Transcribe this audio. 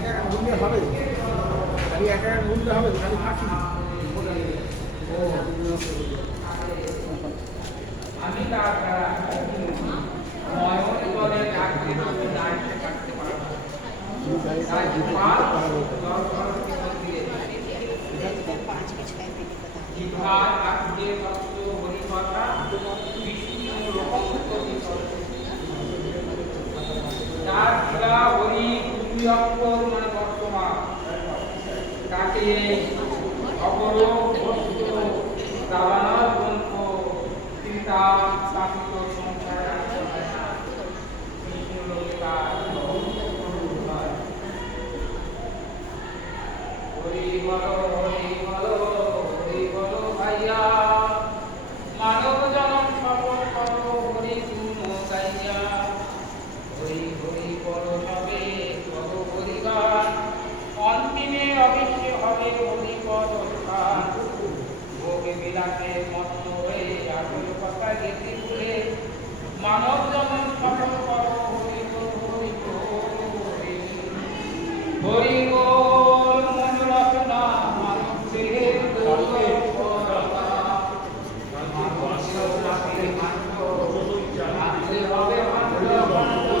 একা ঘুরলে হবে, খালি একা ঘুরলে হবে, খালি ফাঁকি আমি তার ময়ন বলে ডাকতে দায়িত্ব কাটতে পারবো জিহাদ আজকে ভক্ত হরিকথা বিষ্ণু রহস্য তার শিলা হরি দুই অক্ষর মানে বর্তমান তাকে অপরোপ বস্তু দাবানল গ্রন্থ চিন্তা স্থাপিত সংসার বিষ্ণু লোকা হরি বলো ভাইয়া মানব জনম সফল করো হরি গুণ গাইয়া হরি হরি বলো সবে বলো হরিগান অন্তিমে অবশ্য হবে হরি পদ স্থান ভোগে বিলাসে মত্ত হয়ে আসল কথা গেতে ভুলে মানব জনম